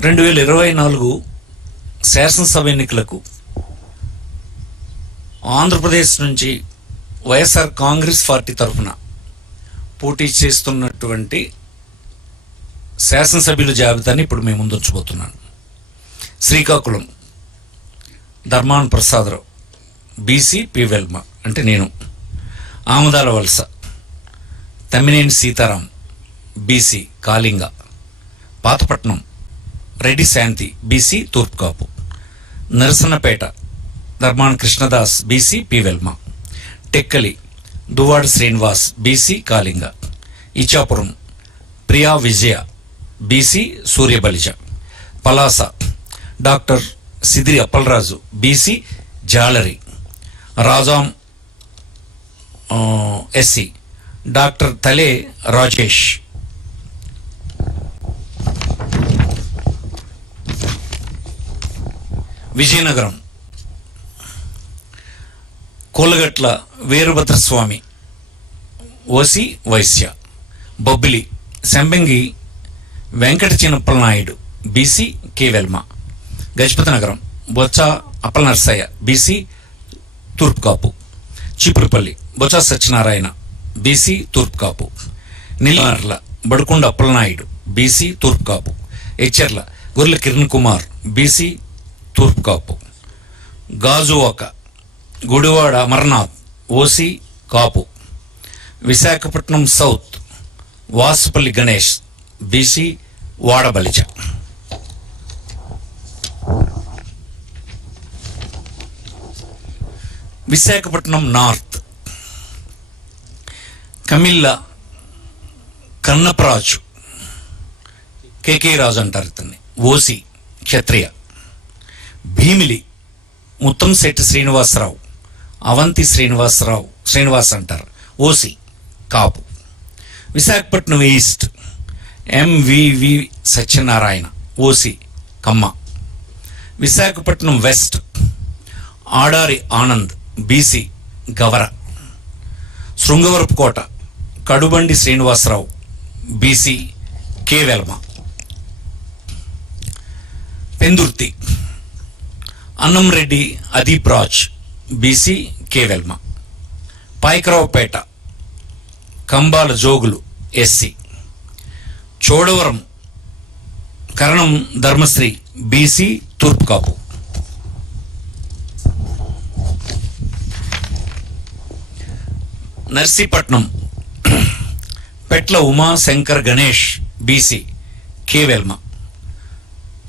2024 శాసనసభ ఎన్నికలకు ఆంధ్రప్రదేశ్ నుంచి వైఎస్ఆర్ కాంగ్రెస్ పార్టీ తరఫున పోటీ చేస్తున్నటువంటి శాసనసభ్యుల జాబితాని ఇప్పుడు మేము ముందుంచబోతున్నాను. శ్రీకాకుళం ధర్మాన ప్రసాదరావు బీసీ పి వెల్మ అంటే నేను. Amadalavalasa Tammineni Sitaram BC Kalinga. Pathapatnam Reddy Shanthi BC Turpukapu. Narasannapeta Dharmana Krishnadas BC P Velama. Tekkali Duvvada Srinivas BC Kalinga. Ichchapuram Priya Vijaya BC Suryabalija. Palasa doctor Sidiri Appalaraju BC Jalari. Rajam SC doctor Tale Rajesh. Vizianagaram Kolagatla Veerabhadraswamy OC Vysya. Bobbili Sambangi Venkata Chinnappala Naidu BC K Velama. Gajapathinagaram Botcha Appala Narasayya BC Turpu Kapu. Cheepurupalli Botcha Satyanarayana BC Turpukapu. Nilarla Badukonda Appalanaidu BC Turpukapu. Etcherla Gorrela Kiran Kumar BC Turpukapu. Gajuwaka Gudivada Amarnath OC Kapu. Visakhapatnam south Vasupalli Ganesh BC Vadabalija. Visakhapatnam north Kammila Kannaparaju KK Raju అంటారు ఇతన్ని ఓసి క్షత్రియ. భీమిలి ముత్తంశెట్టి శ్రీనివాసరావు అవంతి శ్రీనివాస్ అంటారు OC Kapu. Visakhapatnam east MVV Satyanarayana OC Kamma. Visakhapatnam west Adari Anand BC Gavara. Srungavarapukota Kadubandi Srinivasarao BC K Velama. Pendurthi Annamreddy Adeep Raj BC K Velma. Payakaraopeta Kambala Jogulu SC. Chodavaram Karanam Dharmasri BC Turpukapu. Narsipatnam Petla Uma Shankar Ganesh BC K Velama.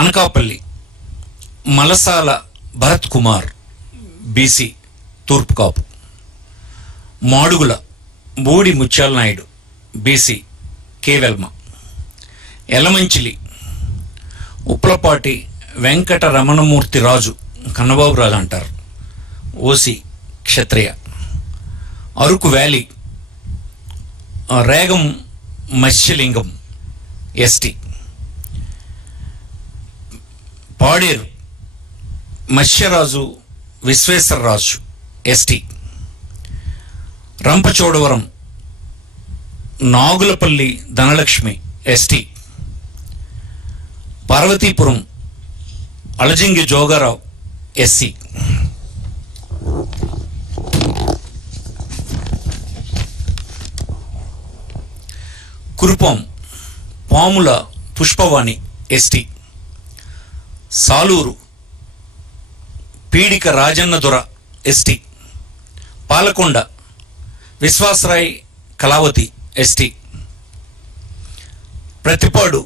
Anakapalli Malasala Bharat Kumar BC Turpukapu. Madugula Budi Mutyala Naidu BC K Velama. Elamanchili Uplapati Venkata Ramanamurthy Raju Kannababu Raju అంటారు OC Kshatriya. Araku valley Regam Matsyalingam ST. Paderu Matsyaraju Visweswararaju ST. Rampachodavaram Nagulapalli Dhanalakshmi ST. Parvathipuram Alajangi Jogarao SC. Kurupam Pamula Pushpavani ST. Salur Peedika Rajanna Dora ST. Palakonda Viswasarai Kalavathi ST. Prathipadu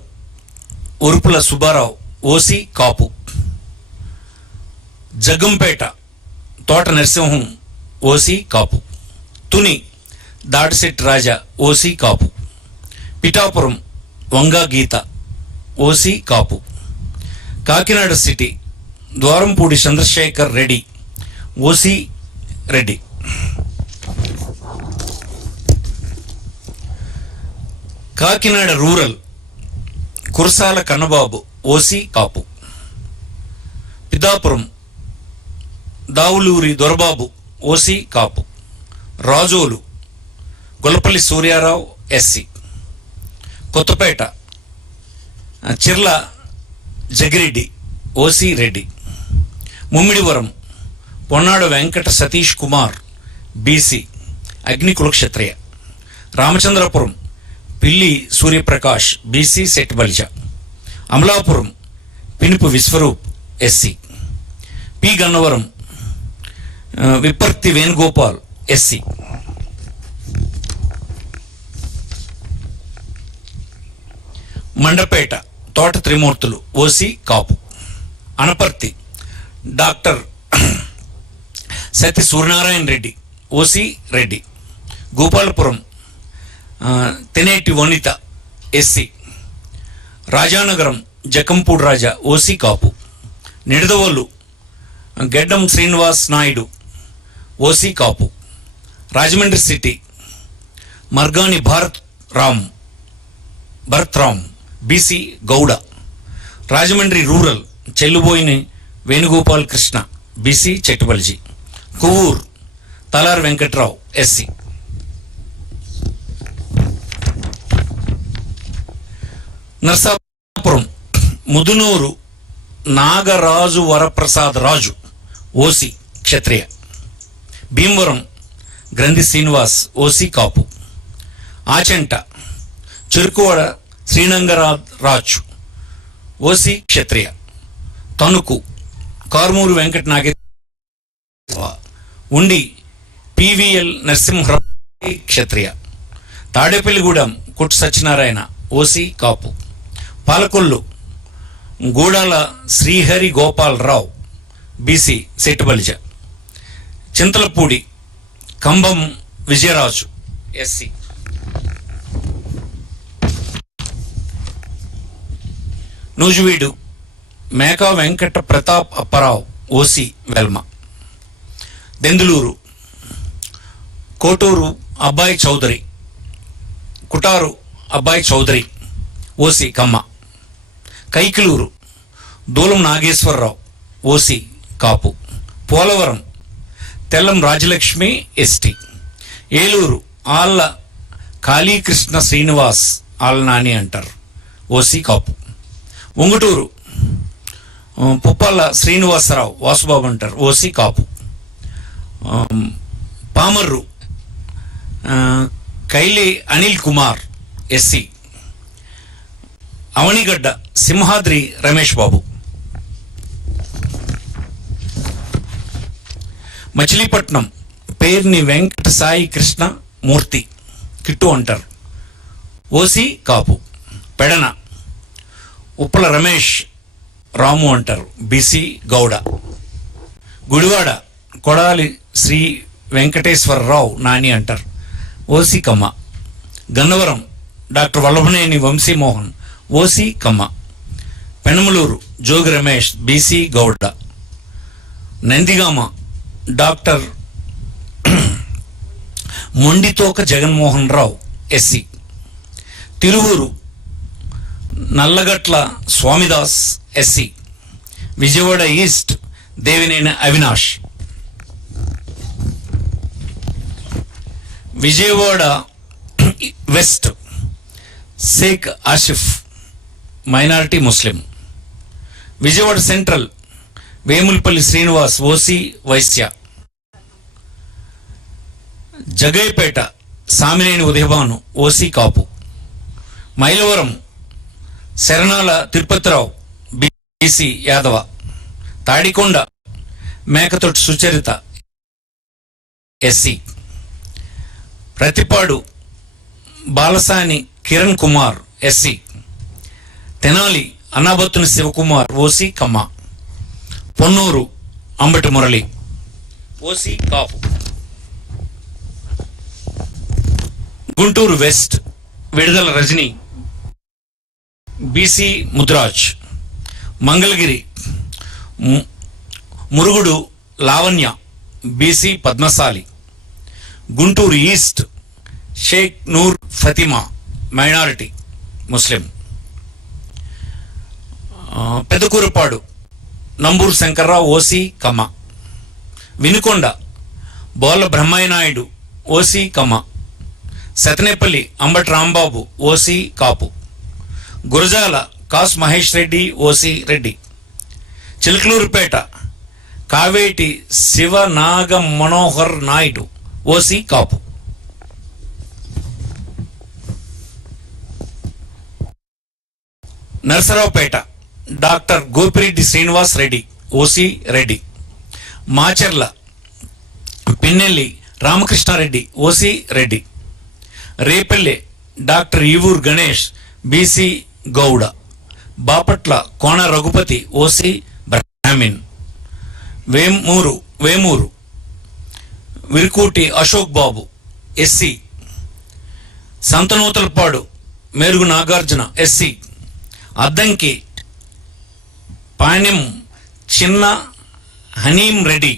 Urupula Subbarao OC Kapu. Jaggampeta Thota Narasimham OC Kapu. Tuni Dadisetti Raja OC Kapu. Pithapuram Vanga Geetha OC Kapu. Kakinada city Dwarampudi Chandrasekhar Reddy OC Reddy. Kakinada rural Kurasala Kannababu OC Kapu. Pithapuram Davuluri Dorababu OC Kapu. Razole Gollapalli Suryarao SC. Kothapeta Chirla Jaggireddy OC Reddy. Mummidivaram Ponnada Venkata Satish Kumar BC Agnikula Kshatriya. Ramachandrapuram Pilli Suryaprakash BC Setti Balija. Amalapuram Pinipe Viswaroop SC. P Gannavaram Vipparthi Venugopal SC. Mandapeta Thota Trimurthulu OC Kapu. Anaparthi doctor Satya Suryanarayana Reddy OC Reddy. Gopalapuram Taneti Vanitha SC. Rajanagaram Jakkampudi Raja OC Kapu. Nidadavole Geddam Srinivas Naidu OC Kapu. Rajahmundry city Margani Bharat Ram BC Gowda. Rajahmundry rural Chelluboina Venugopal Krishna BC Settibalija. Kovvur Talar Venkatrao SC. Narsapuram Mudunuri Nagaraju Varaprasad Raju OC Kshatriya. Bhimavaram Grandhi Srinivas OC Kapu. Achanta Cherukuvada Srinangaraju OC Kshatriya. Tanuku Karumuri Venkata Nageswara Undi PVL Narasimharao క్షత్రియ. తాడేపల్లిగూడెం కొట్టు Satyanarayana OC కాపు. Palakollu గూడాల Srihari Gopalarao BC సెట్టుబలిజ. Chintalapudi కంబం Vijayaraju SC. Nuzvid Meka Venkata Pratap Apparao OC Velma. Denduluru Koturu అబ్బాయి చౌదరి. కుటారు అబ్బాయి Chowdary OC కమ్మ. కైకిలూరు దూలం Nageswararao OC కాపు. Polavaram Tellam Rajalakshmi ST. Eluru Alla Kalikrishna Srinivas Alla Nani అంటారు OC కాపు. ఉంగుటూరు పుప్పాల శ్రీనివాసరావు వాసుబాబు అంటారు OC కాపు. Pamarru కైలే Anil Kumar SC. Avanigadda Simhadri Ramesh Babu. Machilipatnam Perni Venkata Sai Krishna Murthy Kittu అంటారు OC Kapu. Pedana Uppala Ramesh Ramu అంటారు BC Gowda. Gudivada Kodali Sri Venkateswararao Nani అంటారు OC Kamma. Gannavaram doctor Vallabhaneni Vamsimohan OC Kamma. Penamaluru Jogi Ramesh BC Gowda. Nandigama doctor Monditoka Jaganmohan Rao SC. Tiruvuru Nallagatla Swamidas SC. Vijayawada east Devineni Avinash. Vijayawada west Sheikh Asif minority Muslim. Vijayawada central Vemulapalli Srinivas OC Vysya. Jaggayyapeta Samineni Udayabhanu OC Kapu. Mylavaram Saranala Tirupathirao BC Yadava. Tadikonda Mekathoti Sucharitha SC. Prathipadu Balasani Kiran Kumar SC. Tenali Annabathuni Sivakumar OC Kamma. Ponnur Ambati Murali OC Kapu. Guntur west Vidadala Rajini BC Mudiraj. Mangalagiri Murugudu Lavanya BC Padmasali. Guntur east Sheikh Noor Fatima minority Muslim. Pedakurapadu Namburu Shankarrao OC Kamma. Vinukonda Bolla Brahmaiah Naidu OC Kamma. Sattenapalli Ambati Rambabu OC Kapu. Gurajala Kasu Mahesh Reddy OC Reddy. Chilakaluripet Kaveti Sivanaga Manohar Naidu OC Kapu. Narasaraopet doctor Gopireddy Srinivas Reddy OC Reddy. Macherla Pinnelli Ramakrishnareddy OC Reddy. Repalle doctor Evuru Ganesh BC Gowda. Bapatla Kona Raghupathi OC Brahmin. Vemuru Varikuti Ashok Babu SC. Santhanuthalapadu Merugu Nagarjuna SC. Addanki Panyam Chinna Hanimi Reddy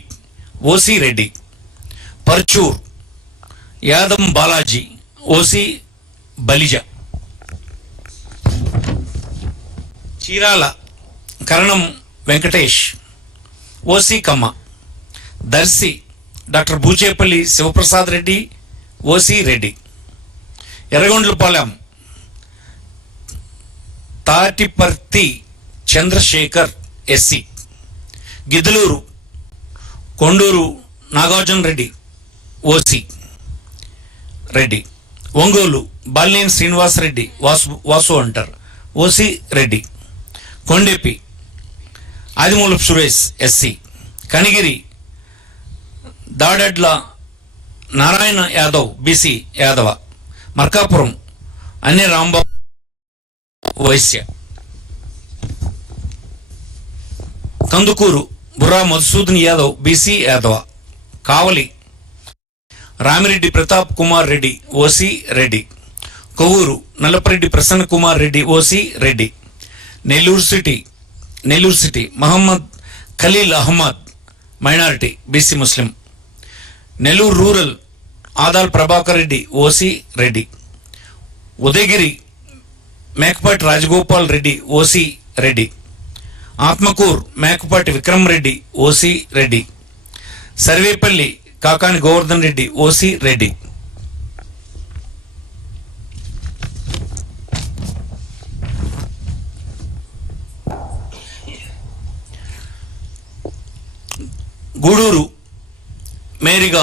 OC Reddy. Parchur Yadam Balaji OC Balija. Chirala Karanam Venkatesh OC Kamma. Darsi doctor Buchepalli Sivaprasad Reddy OC Reddy. Yerragondapalem Tatiparthi Chandrasekhar SC. Giddalur Kondur Nagarjuna Reddy OC Reddy. Ongole Balineni Srinivasareddy Vasu అంటారు OC Reddy. Kondepi Adimulapu Suresh SC. Kanigiri Dadedla Narayana Yadav BC Yadava. Markapuram Anna Rambabu Vysya. Kandukur Burra Madhusudan Yadav BC Yadava. Kavali Ramireddy Pratap Kumar Reddy OC Reddy. Kovur Nallapareddy Prasanna Kumar Reddy OC Reddy. Nellore city Mohammed Khaleel Ahmed minority BC Muslim. Nellore rural Adala Prabhakar Reddy OC Reddy. Udayagiri Mekapati Rajagopal Reddy OC Reddy. Atmakur Mekapati Vikram Reddy OC Reddy. Sarvepalli Kakani Govardhan Reddy OC Reddy. Gudur Meriga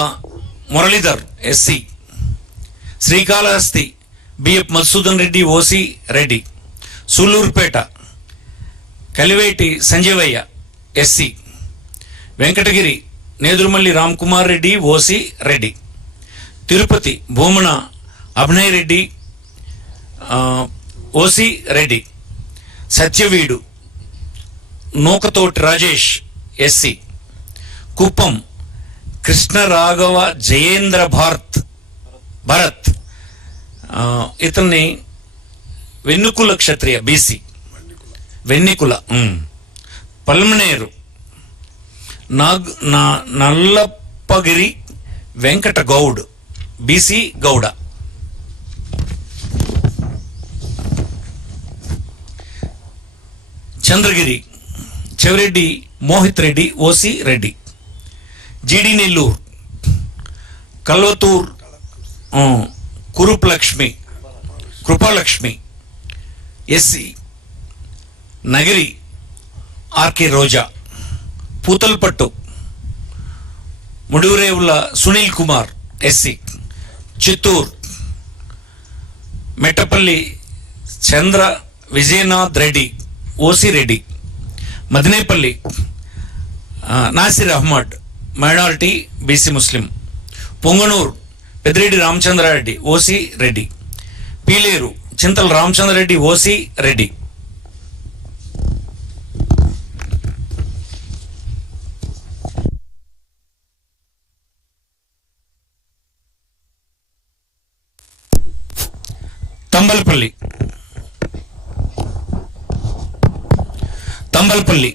Muralidhar SC. Srikalahasti BF Madhusudan Reddy OC Reddy. Sullurpeta Kiliveti Sanjeevaiah SC. Venkatagiri Nedurumalli Ramkumar Reddy OC Reddy. Tirupati Bhumana Abhinay Reddy OC Reddy. Satyavedu Nookathoti Rajesh SC. Kuppam Krishnaraghava Jayendra Bharat ఇతన్ని Vannikula Kshatriya BC. Vannikula. Palamaner Nallappagari Venkata Goud BC Gowda. Chandragiri Chevireddy Mohith Reddy OC Reddy. GD Nellore Kalathur Krupalakshmi SC. Nagari RK Roja. Puthalapattu Mudirevula Sunil Kumar SC. Chittoor Mettapalli Chandra Vijayanath Reddy OC Reddy. Madanapalle Nasir Ahmed minority BC Muslim. Punganur Peddireddy Ramachandrareddy OC Reddy. Pileru Chinthala Ramachandrareddy OC Reddy. Thamballapalle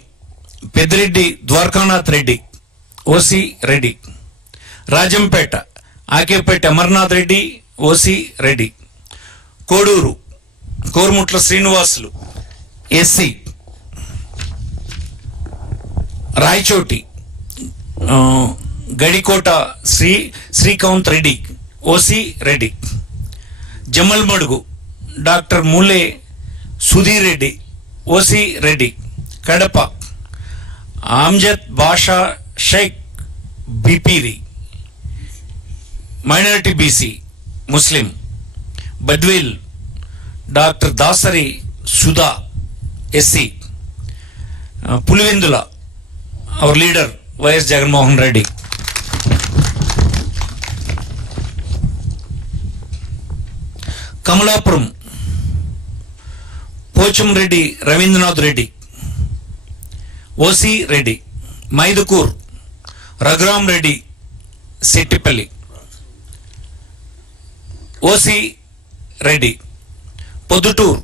Peddireddy Dwarakanath Reddy OC Reddy. Rajampet Akepati Amarnath Reddy OC Reddy. Koduru Korumutla Srinivasulu SC. Rayachoti Gadikota Srikanth Reddy OC Reddy. Jammalamadugu doctor Mule Sudheer Reddy OC Reddy. Kadapa Amjad Basha Sheikh Bepari minority BC Muslim. Badvel doctor Dasari Sudha SC. Pulivendula our leader YS Jaganmohan Reddy. Kamalapuram Pochamreddy Ravindranath Reddy OC Reddy. Mydukur Raghuram Reddy Settipalli OC Reddy. Proddatur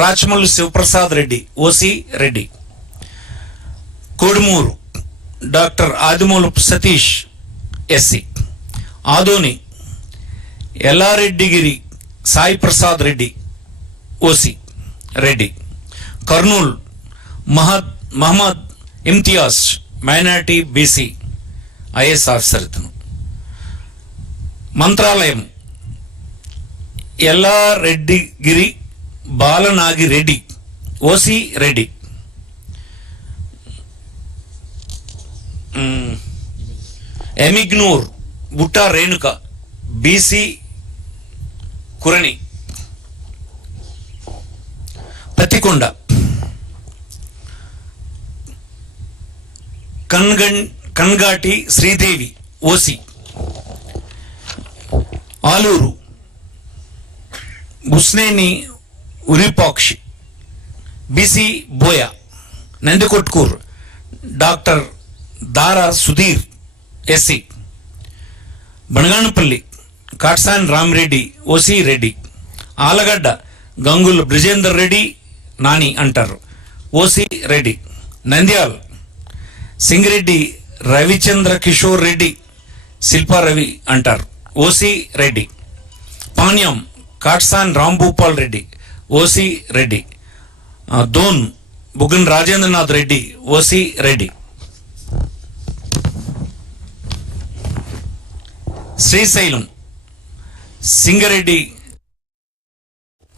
Rachamallu Sivaprasad Reddy OC Reddy. Kodumur doctor Adimulapu Satish SC. Adoni Yellareddygari Sai Prasad Reddy OC Reddy. Kurnool Mohammed Imtiaz minority BC IAS officer ఇతను. Mantralayam Yellareddygari Balanagireddy OC Reddy. Yemmiganur Butta Renuka BC Kurni. Pattikonda Kangati Sridevi OC. Alur Busine Virupakshi BC Boya. Nandikotkur doctor Dara Sudheer SC. Banaganapalle Katasani Ramireddy OC Reddy. Allagadda Gangula Brijendra Reddy Nani అంటారు OC Reddy. Nandyal Singireddy Ravichandra Kishore Reddy Shilpa Ravi అంటారు OC Reddy. Panyam Katasani Rambhupal Reddy OC Reddy. Dhone Buggana Rajendranath Reddy OC Reddy. Srisailam Singareddy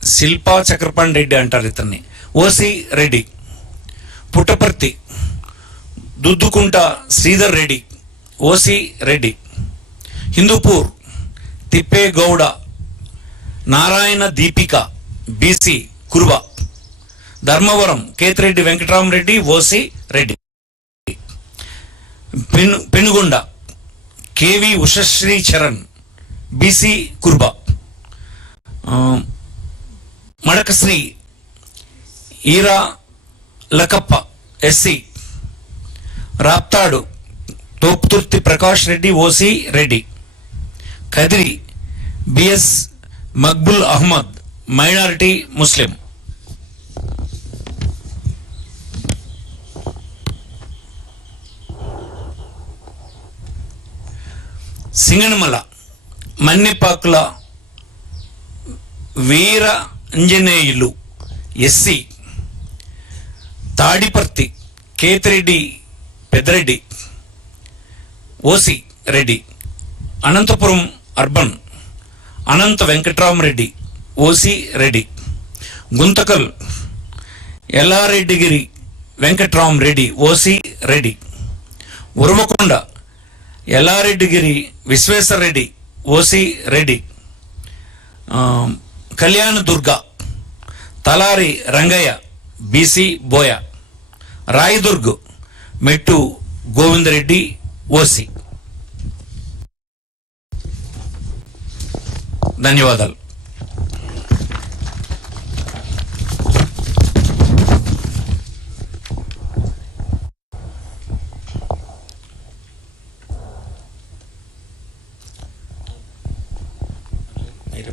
Silpa Chakrapani Reddy అంటారు ఇతన్ని OC Reddy. Puttaparthi Duddukunta Sridhar Reddy OC Reddy. Hindupur Thippegowda Narayana Deepika BC Kuruva. Dharmavaram Kethireddy Venkatramireddy OC Reddy. Penukonda KV Ushasri Charan BC Kuruba. Madakasira Eera Lakkappa SC. Raptadu Thopudurthi Prakash Reddy OC Reddy. Kadiri BS Maqbool Ahmed minority Muslim. Singanamala Mannepakula Veera Anjaneyulu SC. Tadipatri Kethireddy Peddareddy OC Reddy. Anantapur urban Anantha Venkatramireddy OC Reddy. Guntakal Yellareddygari Venkatramireddy OC Reddy. Uravakonda Yellareddygari Visweswara Reddy OC Reddy. Kalyandurg Talari Rangaiah BC Boya. Rayadurg Mettu Govindareddy OC. ధన్యవాదాలు. మీరే